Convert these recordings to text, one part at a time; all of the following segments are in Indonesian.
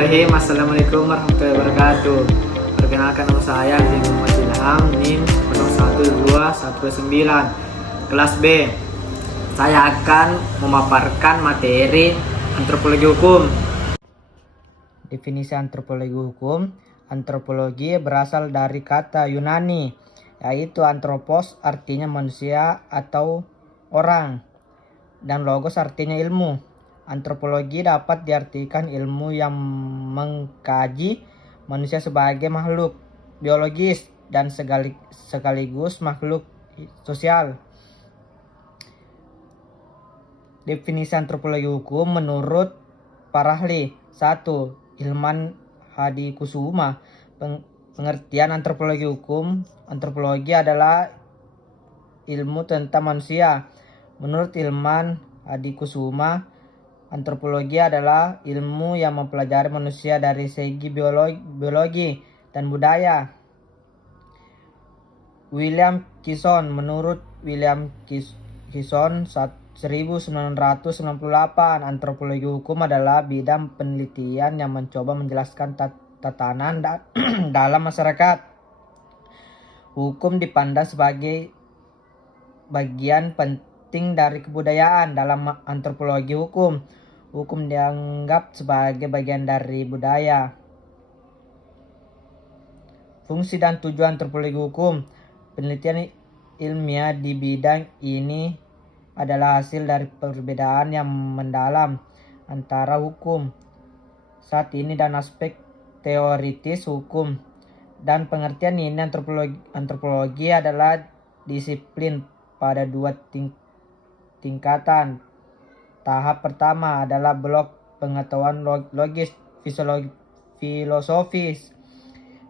Bismillahirrahmanirrahim. Assalamualaikum warahmatullahi wabarakatuh. Perkenalkan, nama saya Muhammad Ilham, NIM 012129, kelas B. Saya akan memaparkan materi antropologi hukum. Definisi antropologi hukum. Antropologi berasal dari kata Yunani, yaitu anthropos artinya manusia atau orang, dan logos artinya ilmu. Antropologi dapat diartikan ilmu yang mengkaji manusia sebagai makhluk biologis dan sekaligus makhluk sosial. Definisi antropologi hukum menurut para ahli. 1. Ilman Hadikusuma. Pengertian antropologi hukum. Antropologi adalah ilmu tentang manusia. Menurut Ilman Hadikusuma, antropologi adalah ilmu yang mempelajari manusia dari segi biologi dan budaya. William Kison. Menurut William Kison 1998, antropologi hukum adalah bidang penelitian yang mencoba menjelaskan tatanan dalam masyarakat. Hukum dipandang sebagai bagian penting dari kebudayaan. Dalam antropologi hukum, hukum dianggap sebagai bagian dari budaya. Fungsi dan tujuan antropologi hukum. Penelitian ilmiah di bidang ini adalah hasil dari perbedaan yang mendalam antara hukum saat ini dan aspek teoritis hukum. Dan pengertian ini, antropologi adalah disiplin pada dua tingkatan. Tahap pertama adalah blok pengetahuan logis filosofis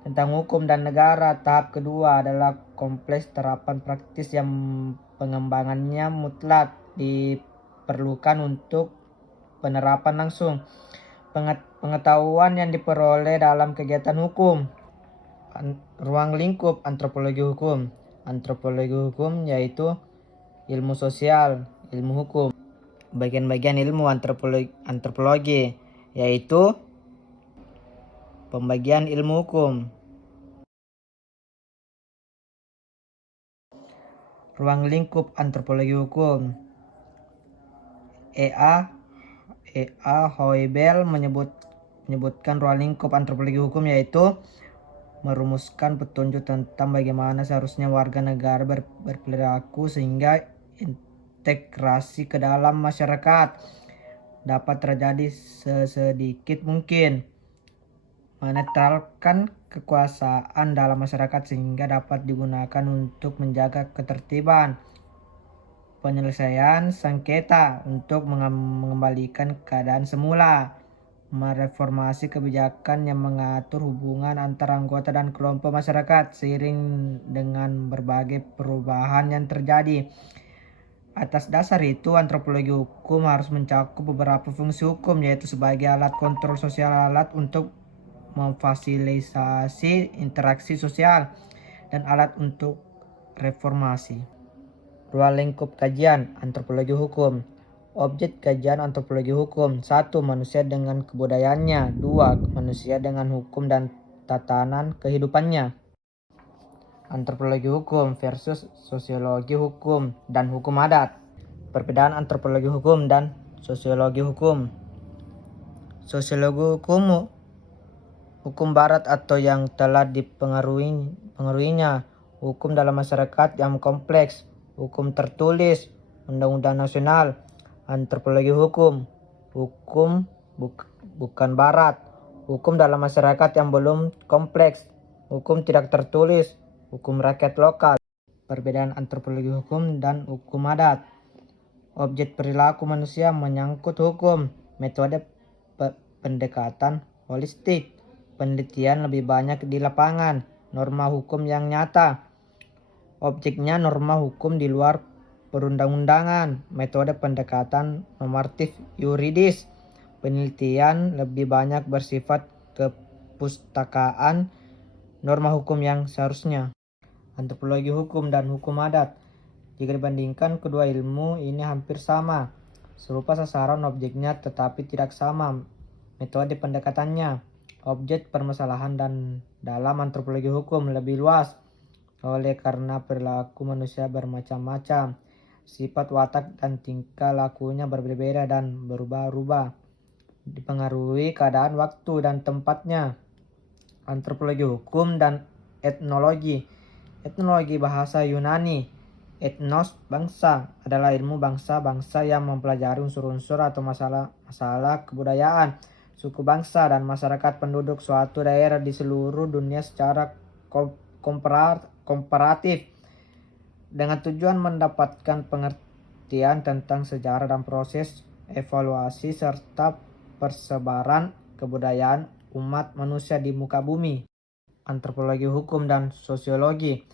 tentang hukum dan negara. Tahap kedua adalah kompleks terapan praktis yang pengembangannya mutlak diperlukan untuk penerapan langsung pengetahuan yang diperoleh dalam kegiatan hukum. Ruang lingkup antropologi hukum. Antropologi hukum yaitu ilmu sosial, ilmu hukum. Bagian-bagian ilmu antropologi yaitu pembagian ilmu hukum. Ruang lingkup antropologi hukum. E.A. Hoibel menyebutkan ruang lingkup antropologi hukum yaitu merumuskan petunjuk tentang bagaimana seharusnya warga negara berperilaku sehingga integrasi ke dalam masyarakat dapat terjadi sesedikit mungkin, menetralkan kekuasaan dalam masyarakat sehingga dapat digunakan untuk menjaga ketertiban, penyelesaian sengketa untuk mengembalikan keadaan semula, mereformasi kebijakan yang mengatur hubungan antara anggota dan kelompok masyarakat seiring dengan berbagai perubahan yang terjadi. Atas dasar itu, antropologi hukum harus mencakup beberapa fungsi hukum, yaitu sebagai alat kontrol sosial, alat untuk memfasilitasi interaksi sosial, dan alat untuk reformasi. Ruang lingkup kajian antropologi hukum. Objek kajian antropologi hukum. 1. Manusia dengan kebudayaannya. 2. Manusia dengan hukum dan tatanan kehidupannya. Antropologi hukum versus sosiologi hukum dan hukum adat. Perbedaan antropologi hukum dan sosiologi hukum. Sosiologi hukum barat atau yang telah dipengaruhinya hukum dalam masyarakat yang kompleks, hukum tertulis, undang-undang nasional. Antropologi hukum bukan barat, hukum dalam masyarakat yang belum kompleks, hukum tidak tertulis, hukum rakyat lokal. Perbedaan antropologi hukum dan hukum adat. Objek perilaku manusia menyangkut hukum. Metode pendekatan holistik. Penelitian lebih banyak di lapangan. Norma hukum yang nyata. Objeknya norma hukum di luar perundang-undangan. Metode pendekatan normatif yuridis. Penelitian lebih banyak bersifat kepustakaan. Norma hukum yang seharusnya. Antropologi hukum dan hukum adat. Jika dibandingkan, kedua ilmu ini hampir sama, serupa sasaran objeknya tetapi tidak sama. metode pendekatannya, objek permasalahan, dan dalam antropologi hukum lebih luas. Oleh karena perilaku manusia bermacam-macam, sifat watak dan tingkah lakunya berbeda-beda dan berubah-ubah, dipengaruhi keadaan waktu dan tempatnya. Antropologi hukum dan etnologi. Etnologi bahasa Yunani. Etnos, bangsa, adalah ilmu bangsa-bangsa yang mempelajari unsur-unsur atau masalah kebudayaan, suku bangsa, dan masyarakat penduduk suatu daerah di seluruh dunia secara komparatif, dengan tujuan mendapatkan pengertian tentang sejarah dan proses evaluasi serta persebaran kebudayaan umat manusia di muka bumi. Antropologi hukum dan sosiologi.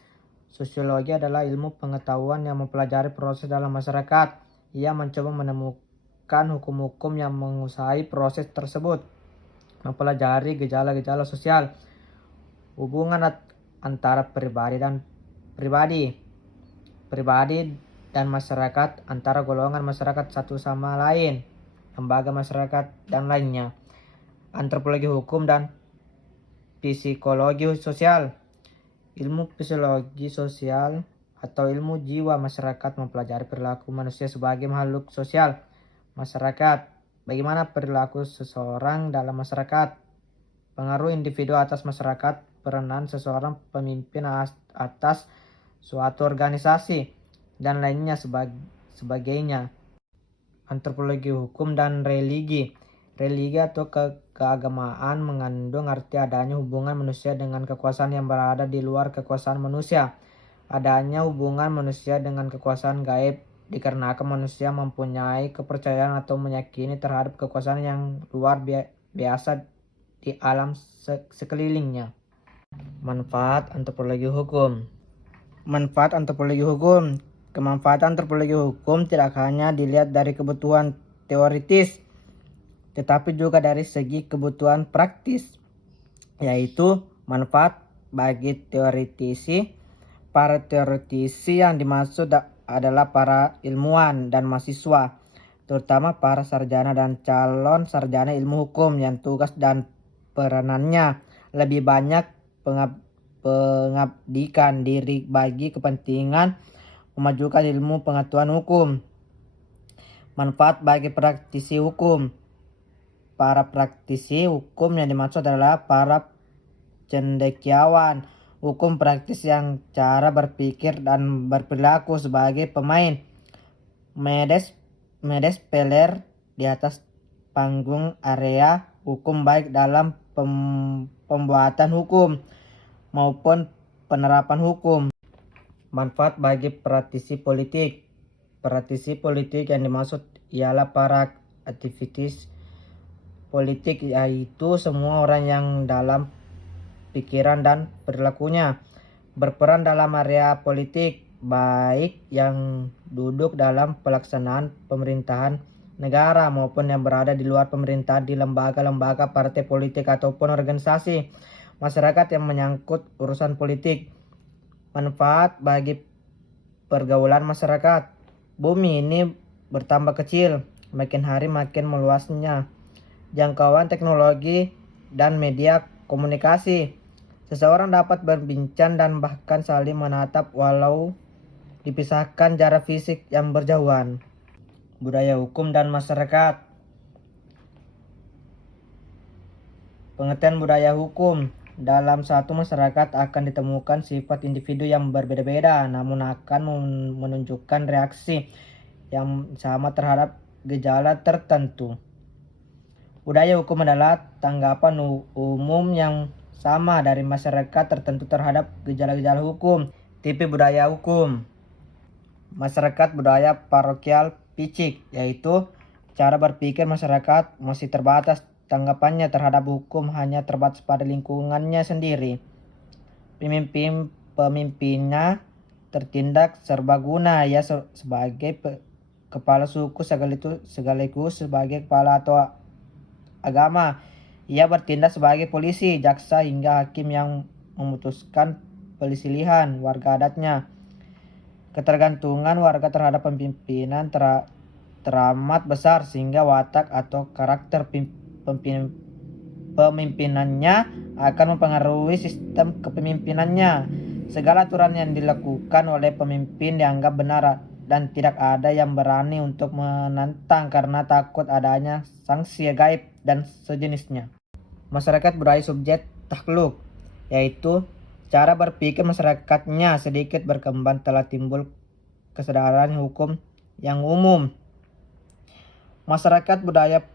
Sosiologi adalah ilmu pengetahuan yang mempelajari proses dalam masyarakat. Ia mencoba menemukan hukum-hukum yang menguasai proses tersebut, mempelajari gejala-gejala sosial, hubungan antara pribadi dan masyarakat, antara golongan masyarakat satu sama lain, lembaga masyarakat, dan lainnya. Antropologi hukum dan psikologi sosial. Ilmu psikologi sosial atau ilmu jiwa masyarakat mempelajari perilaku manusia sebagai makhluk sosial masyarakat. Bagaimana perilaku seseorang dalam masyarakat, pengaruh individu atas masyarakat, peranan seseorang pemimpin atas suatu organisasi, dan lainnya sebagainya. Antropologi hukum dan religi. Religi atau keagamaan mengandung arti adanya hubungan manusia dengan kekuasaan yang berada di luar kekuasaan manusia. Adanya hubungan manusia dengan kekuasaan gaib dikarenakan manusia mempunyai kepercayaan atau meyakini terhadap kekuasaan yang luar biasa di alam sekelilingnya. Manfaat antropologi hukum. Manfaat antropologi hukum. Kemanfaatan antropologi hukum tidak hanya dilihat dari kebutuhan teoritis, tetapi juga dari segi kebutuhan praktis, yaitu manfaat bagi teoretisi. Para teoretisi yang dimaksud adalah para ilmuwan dan mahasiswa, terutama para sarjana dan calon sarjana ilmu hukum yang tugas dan peranannya lebih banyak pengabdikan diri bagi kepentingan memajukan ilmu pengetahuan hukum. Manfaat bagi praktisi hukum. Para praktisi hukum yang dimaksud adalah para cendekiawan hukum praktis yang cara berpikir dan berperilaku sebagai pemain medespeler di atas panggung area hukum, baik dalam pembuatan hukum maupun penerapan hukum. Manfaat bagi praktisi politik. Praktisi politik yang dimaksud ialah para aktivis politik, yaitu semua orang yang dalam pikiran dan perilakunya berperan dalam area politik, baik yang duduk dalam pelaksanaan pemerintahan negara maupun yang berada di luar pemerintahan di lembaga-lembaga partai politik ataupun organisasi masyarakat yang menyangkut urusan politik. Manfaat bagi pergaulan masyarakat. Bumi ini bertambah kecil, makin hari makin meluasnya jangkauan teknologi dan media komunikasi. Seseorang dapat berbincang dan bahkan saling menatap walau dipisahkan jarak fisik yang berjauhan. Budaya hukum dan masyarakat. Pengertian budaya hukum. Dalam satu masyarakat akan ditemukan sifat individu yang berbeda-beda, namun akan menunjukkan reaksi yang sama terhadap gejala tertentu. Budaya hukum adalah tanggapan umum yang sama dari masyarakat tertentu terhadap gejala-gejala hukum. Tipe budaya hukum. Masyarakat budaya parokial picik, yaitu cara berpikir masyarakat masih terbatas. Tanggapannya terhadap hukum hanya terbatas pada lingkungannya sendiri. Pemimpinnya tertindak serbaguna. Ia sebagai kepala suku sekaligus sebagai kepala atau agama. Ia bertindak sebagai polisi, jaksa, hingga hakim yang memutuskan perselisihan warga adatnya. Ketergantungan warga terhadap pimpinan teramat besar sehingga watak atau karakter pemimpinannya akan mempengaruhi sistem kepemimpinannya. Segala aturan yang dilakukan oleh pemimpin dianggap benar dan tidak ada yang berani untuk menentang karena takut adanya sanksi gaib dan sejenisnya. Masyarakat budaya subjek takluk, yaitu cara berpikir masyarakatnya sedikit berkembang telah timbul kesadaran hukum yang umum. Masyarakat budaya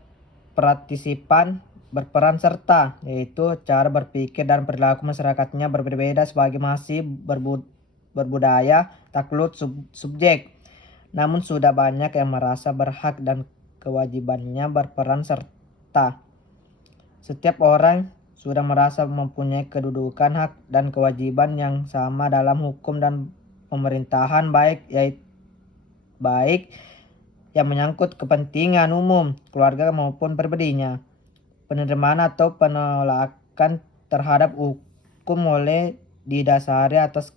partisipan berperan serta, yaitu cara berpikir dan perilaku masyarakatnya berbeda sebagai masih berbudaya takluk subjek. Namun sudah banyak yang merasa berhak dan kewajibannya berperan serta. Setiap orang sudah merasa mempunyai kedudukan, hak, dan kewajiban yang sama dalam hukum dan pemerintahan, baik yang menyangkut kepentingan umum, keluarga maupun pribadinya. Penerimaan atau penolakan terhadap hukum boleh didasari atas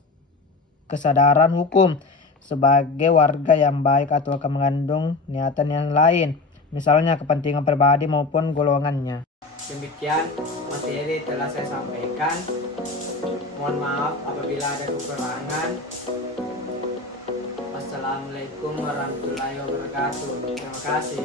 kesadaran hukum sebagai warga yang baik atau akan mengandung niatan yang lain, misalnya kepentingan pribadi maupun golongannya. Demikian materi telah saya sampaikan. Mohon maaf apabila ada kekurangan. Wassalamualaikum warahmatullahi wabarakatuh. Terima kasih.